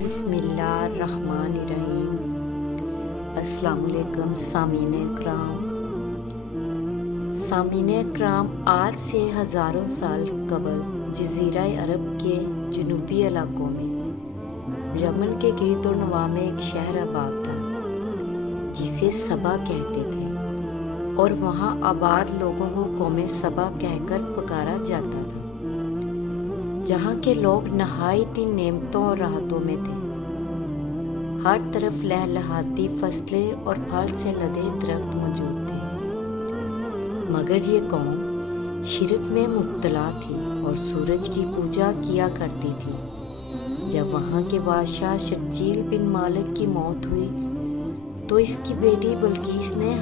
بسم اللہ الرحمن الرحیم۔ السلام علیکم سامعین اکرام، آج سے ہزاروں سال قبل جزیرہ عرب کے جنوبی علاقوں میں یمن کے گرد و نواح میں ایک شہر آباد تھا جسے سبا کہتے تھے، اور وہاں آباد لوگوں کو قوم سبا کہہ کر پکارا جاتا تھا، جہاں کے لوگ نہایت نعمتوں اور راحتوں میں تھے۔ ہر طرف لہلہاتی فصلیں اور پھل سے لدے درخت موجود تھے، مگر یہ قوم شرک میں مبتلا تھی اور سورج کی پوجا کیا کرتی تھی۔ جب وہاں کے بادشاہ شرجیل بن مالک کی موت ہوئی تو اس کی بیٹی بلقیس نے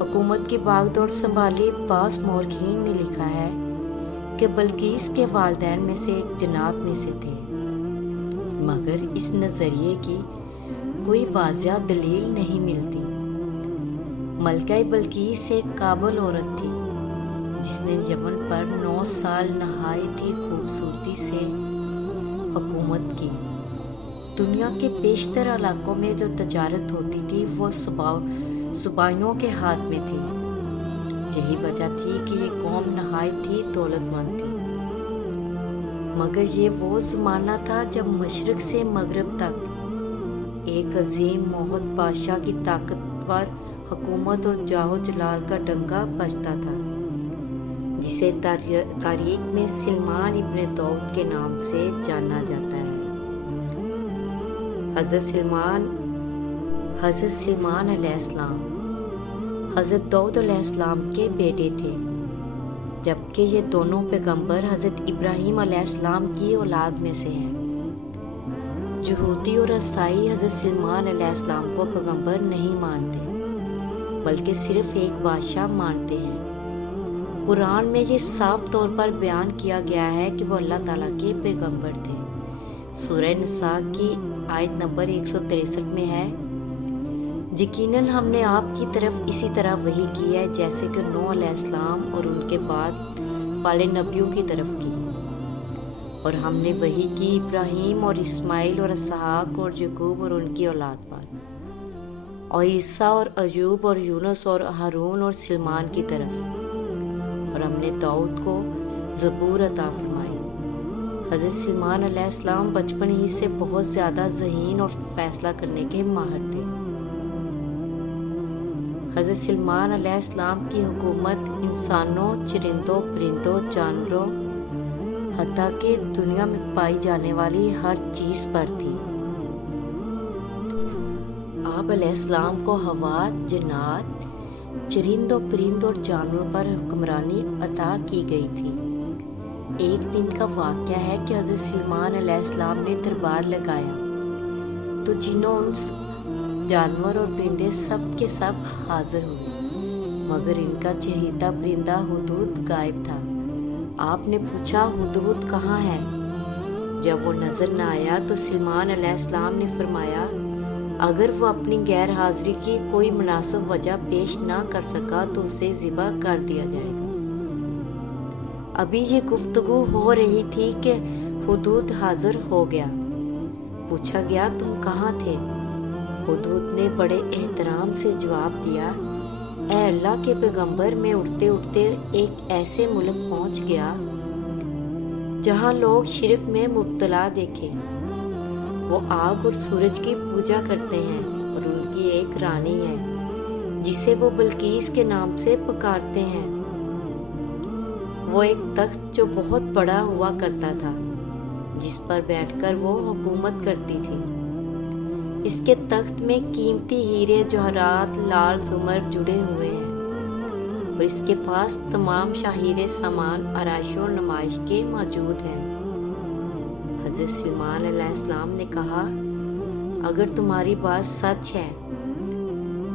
حکومت کی باغ دوڑ سنبھالی۔ باس مورخین نے لکھا ہے کہ بلقیس کے والدین میں سے ایک جنات میں سے تھے، مگر اس نظریے کی کوئی واضح دلیل نہیں ملتی۔ ملکہ بلقیس ایک قابل عورت تھی جس نے یمن پر 9 سال نہایت ہی خوبصورتی سے حکومت کی۔ دنیا کے بیشتر علاقوں میں جو تجارت ہوتی تھی وہ صوبائیوں کے ہاتھ میں تھی۔ یہی وجہ تھی کہ یہ قوم نہایت ہی دولت مند تھی، مگر یہ وہ زمانہ تھا جب مشرق سے مغرب تک ایک عظیم موحد بادشاہ کی طاقتور حکومت اور جاہ و جلال کا ڈنکا بجتا تھا، جسے تاریخ میں سلمان ابن داؤد کے نام سے جانا جاتا ہے۔ حضرت سلمان علیہ السلام حضرت داؤد علیہ السلام کے بیٹے تھے، جبکہ یہ دونوں پیغمبر حضرت ابراہیم علیہ السلام کی اولاد میں سے ہیں۔ یہودی اور عیسائی حضرت سلمان علیہ السلام کو پیغمبر نہیں مانتے، بلکہ صرف ایک بادشاہ مانتے ہیں۔ قرآن میں یہ صاف طور پر بیان کیا گیا ہے کہ وہ اللہ تعالیٰ کے پیغمبر تھے۔ سورہ نساء کی آیت نمبر 163 میں ہے، یقیناً ہم نے آپ کی طرف اسی طرح وحی کی ہے جیسے کہ نوح علیہ السلام اور ان کے بعد والے نبیوں کی طرف کی، اور ہم نے وحی کی ابراہیم اور اسماعیل اور اسحاق اور یعقوب اور ان کی اولاد پر، اور عیسیٰ اور ایوب اور یونس اور ہارون اور سلمان کی طرف، اور ہم نے داؤد کو زبور عطا فرمائی۔ حضرت سلمان علیہ السلام بچپن ہی سے بہت زیادہ ذہین اور فیصلہ کرنے کے ماہر تھے۔ حضرت سلمان علیہ السلام کی حکومت انسانوں، چرندوں، پرندوں، جانوروں، حتیٰ کہ دنیا میں پائی جانے والی ہر چیز پر تھی۔ آپ علیہ السلام کو ہوا، جنات، چرندوں، پرندوں اور جانوروں پر حکمرانی عطا کی گئی تھی۔ ایک دن کا واقعہ ہے کہ حضرت سلمان علیہ السلام نے دربار لگایا تو جنوں، انس، جانور اور پرندے سب کے سب حاضر ہوئے، مگر ان کا چہیتا پرندہ ہدہد غائب تھا۔ آپ نے پوچھا، ہدہد کہاں ہے؟ جب وہ نظر نہ آیا تو سلمان علیہ السلام نے فرمایا، اگر وہ اپنی غیر حاضری کی کوئی مناسب وجہ پیش نہ کر سکا تو اسے ذبح کر دیا جائے گا۔ ابھی یہ گفتگو ہو رہی تھی کہ ہدہد حاضر ہو گیا۔ پوچھا گیا، تم کہاں تھے؟ ہدہد نے بڑے احترام سے جواب دیا، اے اللہ کے پیغمبر، میں اڑتے اڑتے ایک ایسے ملک پہنچ گیا جہاں لوگ شرک میں مبتلا دیکھے۔ وہ آگ اور سورج کی پوجا کرتے ہیں، اور ان کی ایک رانی ہے جسے وہ بلقیس کے نام سے پکارتے ہیں۔ وہ ایک تخت جو بہت بڑا ہوا کرتا تھا، جس پر بیٹھ کر وہ حکومت کرتی تھی۔ اس کے تخت میں قیمتی ہیرے، جوہرات، لال زمر جڑے ہوئے ہیں، اور اس کے پاس تمام شاہی سامان آرائش و نمائش کے موجود ہیں۔ حضرت سلمان علیہ السلام نے کہا، اگر تمہاری بات سچ ہے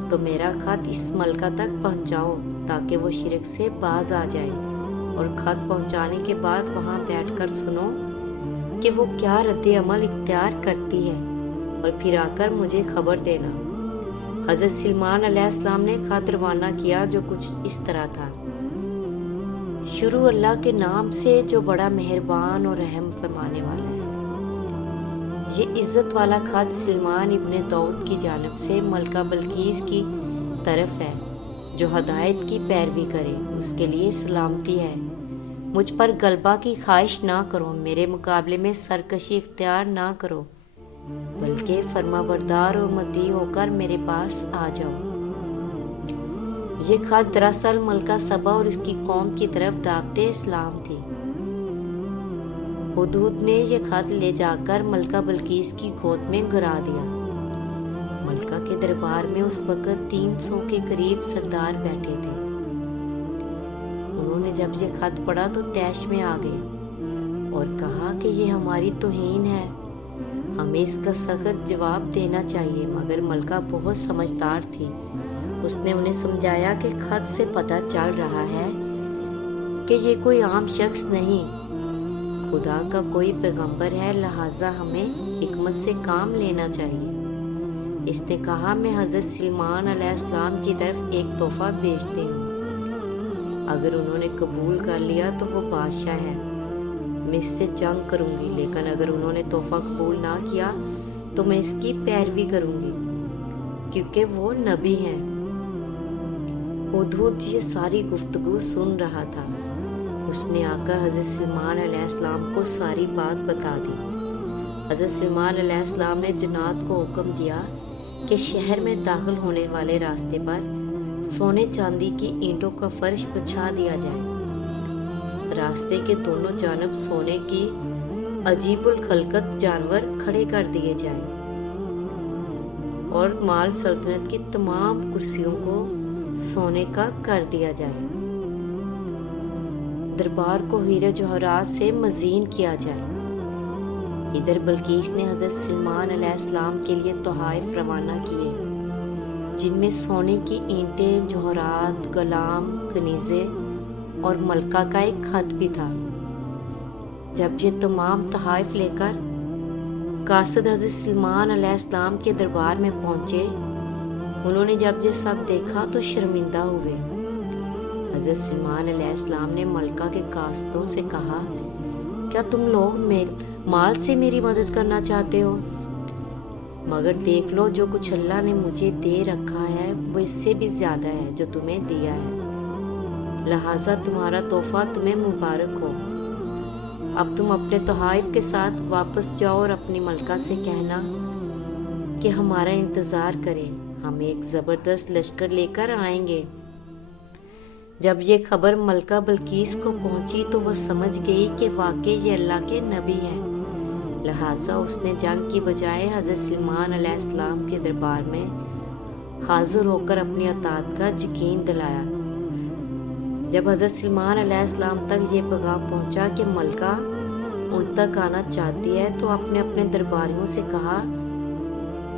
تو میرا خط اس ملکہ تک پہنچاؤ تاکہ وہ شرک سے باز آ جائے، اور خط پہنچانے کے بعد وہاں بیٹھ کر سنو کہ وہ کیا رد عمل اختیار کرتی ہے، اور پھر آ کر مجھے خبر دینا۔ حضرت سلمان علیہ السلام نے خط روانہ کیا جو کچھ اس طرح تھا، شروع اللہ کے نام سے جو بڑا مہربان اور رحم فرمانے والا ہے۔ یہ عزت والا خط سلمان ابن داؤد کی جانب سے ملکہ بلقیس کی طرف ہے، جو ہدایت کی پیروی کرے اس کے لیے سلامتی ہے۔ مجھ پر غلبہ کی خواہش نہ کرو، میرے مقابلے میں سرکشی اختیار نہ کرو، بلکہ فرما بردار اور مطیع ہو کر میرے پاس آ جاؤ۔ یہ خط دراصل ملکہ سبا اور اس کی قوم کی طرف دعوت اسلام تھی۔ ہدہد نے یہ خط لے جا کر ملکہ بلقیس کی گود میں گرا دیا۔ ملکہ کے دربار میں اس وقت 300 کے قریب سردار بیٹھے تھے۔ انہوں نے جب یہ خط پڑھا تو طیش میں آ گئے اور کہا کہ یہ ہماری توہین ہے، ہمیں اس کا سخت جواب دینا چاہیے۔ مگر ملکہ بہت سمجھدار تھی، اس نے انہیں سمجھایا کہ خط سے پتہ چل رہا ہے کہ یہ کوئی عام شخص نہیں، خدا کا کوئی پیغمبر ہے، لہٰذا ہمیں حکمت سے کام لینا چاہیے۔ اس نے کہا، میں حضرت سلمان علیہ السلام کی طرف ایک تحفہ بھیجتی ہوں، اگر انہوں نے قبول کر لیا تو وہ بادشاہ ہے، میں اس سے جنگ کروں گی، لیکن اگر انہوں نے تحفہ قبول نہ کیا تو میں اس کی پیروی کروں گی، کیونکہ وہ نبی ہیں۔ ہدہد یہ ساری گفتگو سن رہا تھا۔ اس نے آ کر حضرت سلمان علیہ السلام کو ساری بات بتا دی۔ حضرت سلمان علیہ السلام نے جنات کو حکم دیا کہ شہر میں داخل ہونے والے راستے پر سونے چاندی کی اینٹوں کا فرش بچھا دیا جائے، راستے کے دونوں جانب سونے کی عجیب الخلقت جانور کھڑے کر دیے جائیں اور مال سلطنت کی تمام کرسیوں کو سونے کا کر دیا جائے، دربار کو ہیرے جواہرات سے مزین کیا جائے۔ ادھر بلقیس نے حضرت سلمان علیہ السلام کے لیے تحائف روانہ کیے، جن میں سونے کی اینٹیں، جوہرات، غلام، کنیزیں اور ملکہ کا ایک خط بھی تھا۔ جب یہ تمام تحائف لے کر قاصد حضرت سلمان علیہ السلام کے دربار میں پہنچے، انہوں نے جب یہ سب دیکھا تو شرمندہ ہوئے۔ حضرت سلمان علیہ السلام نے ملکہ کے قاصدوں سے کہا، کیا تم لوگ مال سے میری مدد کرنا چاہتے ہو؟ مگر دیکھ لو، جو کچھ اللہ نے مجھے دے رکھا ہے وہ اس سے بھی زیادہ ہے جو تمہیں دیا ہے، لہٰذا تمہارا تحفہ تمہیں مبارک ہو۔ اب تم اپنے تحائف کے ساتھ واپس جاؤ اور اپنی ملکہ سے کہنا کہ ہمارا انتظار کرے، ہم ایک زبردست لشکر لے کر آئیں گے۔ جب یہ خبر ملکہ بلقیس کو پہنچی تو وہ سمجھ گئی کہ واقعی یہ اللہ کے نبی ہیں، لہٰذا اس نے جنگ کی بجائے حضرت سلمان علیہ السلام کے دربار میں حاضر ہو کر اپنی اطاعت کا یقین دلایا۔ جب حضرت سلمان علیہ السلام تک یہ پیغام پہنچا کہ ملکہ ان تک آنا چاہتی ہے تو اپنے اپنے درباریوں سے کہا،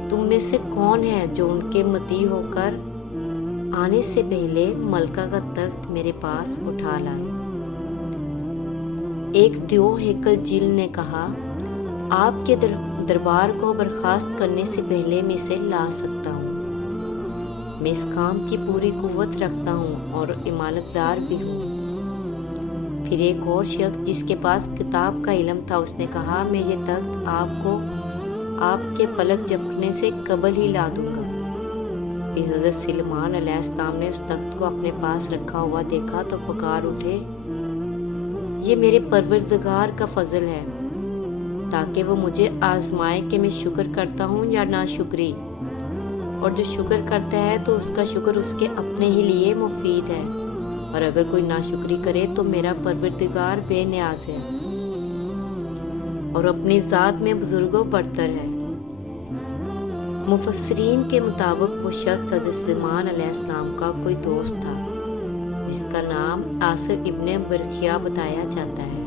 تم میں سے کون ہے جو ان کے مطیع ہو کر آنے سے پہلے ملکہ کا تخت میرے پاس اٹھا لائے؟ ایک دیو ہیکل جیل نے کہا، آپ کے دربار کو برخاست کرنے سے پہلے میں اسے لا سکتا ہوں، میں اس کام کی پوری قوت رکھتا ہوں اور امانت دار بھی ہوں۔ پھر ایک اور شخص جس کے پاس کتاب کا علم تھا، اس نے کہا، میں یہ تخت آپ کو آپ کے پلک جھپکنے سے قبل ہی لا دوں گا۔ پھر حضرت سلمان علیہ السلام نے اس تخت کو اپنے پاس رکھا ہوا دیکھا تو پکار اٹھے، یہ میرے پروردگار کا فضل ہے، تاکہ وہ مجھے آزمائے کہ میں شکر کرتا ہوں یا ناشکری، اور جو شکر کرتا ہے تو اس کا شکر اس کے اپنے ہی لیے مفید ہے، اور اگر کوئی ناشکری کرے تو میرا پروردگار بے نیاز ہے اور اپنی ذات میں بزرگ و برتر ہے۔ مفسرین کے مطابق وہ شخص حضرت سلمان علیہ السلام کا کوئی دوست تھا، جس کا نام آصف ابن برخیا بتایا جاتا ہے،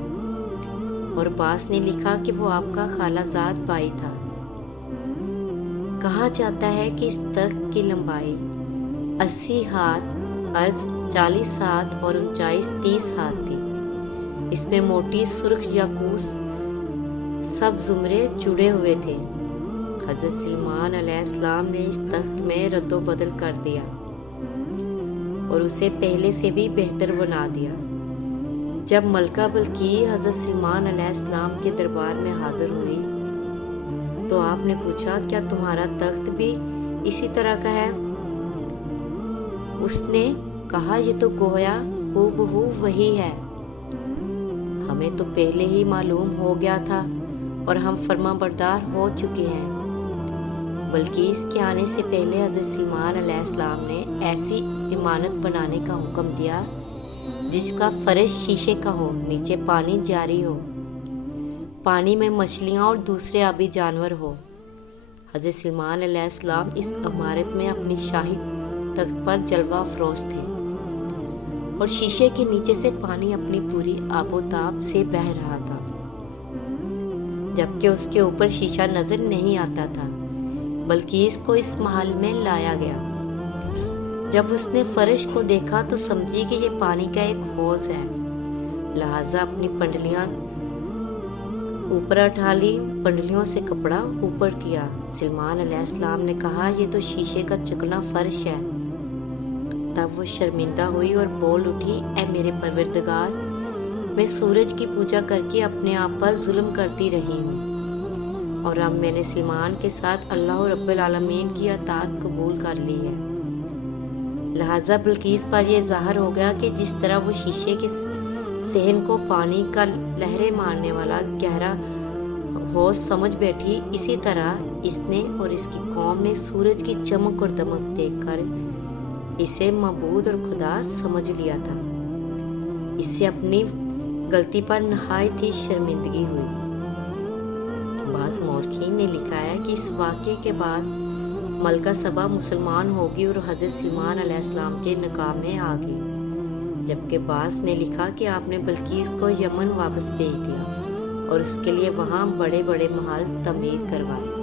اور بعض نے لکھا کہ وہ آپ کا خالہ زاد بھائی تھا۔ کہا جاتا ہے کہ اس تخت کی لمبائی 80 ہاتھ، عرض 40 ہاتھ اور اونچائی 30 ہاتھ تھی۔ اس میں موٹی سرخ یاقوت سب زمرے جڑے ہوئے تھے۔ حضرت سلمان علیہ السلام نے اس تخت میں رد و بدل کر دیا اور اسے پہلے سے بھی بہتر بنا دیا۔ جب ملکہ بلقیس حضرت سلمان علیہ السلام کے دربار میں حاضر ہوئی تو آپ نے پوچھا کیا تمہارا تخت بھی اسی طرح کا ہے؟ اس نے کہا یہ تو گویا ہو بہو وہی ہے، ہمیں تو پہلے ہی معلوم ہو گیا تھا اور ہم فرما بردار ہو چکے ہیں۔ بلکہ اس کے آنے سے پہلے حضرت سلیمان علیہ السلام نے ایسی عمارت بنانے کا حکم دیا جس کا فرش شیشے کا ہو، نیچے پانی جاری ہو، پانی میں مچھلیاں اور دوسرے آبی جانور ہو۔ حضرت سلیمان علیہ السلام اس عمارت میں اپنی شاہی تخت پر جلوہ افروز تھے اور شیشے کے نیچے سے پانی اپنی پوری آب و تاب سے بہہ رہا تھا، جبکہ اس کے اوپر شیشہ نظر نہیں آتا تھا، بلکہ اس کو اس محل میں لایا گیا۔ جب اس نے فرش کو دیکھا تو سمجھی کہ یہ پانی کا ایک حوض ہے، لہٰذا اپنی پنڈلیاں اوپر اٹھا لی، پنڈلیوں سے کپڑا اوپر کیا۔ سلیمان علیہ السلام نے کہا یہ تو شیشے کا چکنا فرش ہے۔ تب وہ شرمندہ ہوئی اور بول اٹھی، اے میرے پروردگار، میں سورج کی پوجا کر کے اپنے آپ پر ظلم کرتی رہی ہوں، اور اب میں نے سلیمان کے ساتھ اللہ رب العالمین کی اطاعت قبول کر لی ہے۔ لہٰذا بلقیس پر یہ ظاہر ہو گیا کہ جس طرح وہ شیشے کے صحن کو پانی کا لہریں مارنے والا گہرا حوض سمجھ بیٹھی، اسی طرح اس نے اور اس کی قوم نے سورج کی چمک اور دمک دیکھ کر اسے معبود اور خدا سمجھ لیا تھا۔ اس سے اپنی غلطی پر نہایت ہی شرمندگی ہوئی۔ بعض مورخین نے لکھا ہے کہ اس واقعے کے بعد ملکہ سبا مسلمان ہوگی اور حضرت سلیمان علیہ السلام کے نکاح میں آ گئی، جبکہ بعض نے لکھا کہ آپ نے بلقیس کو یمن واپس بھیج دیا اور اس کے لیے وہاں بڑے بڑے محل تعمیر کروائے۔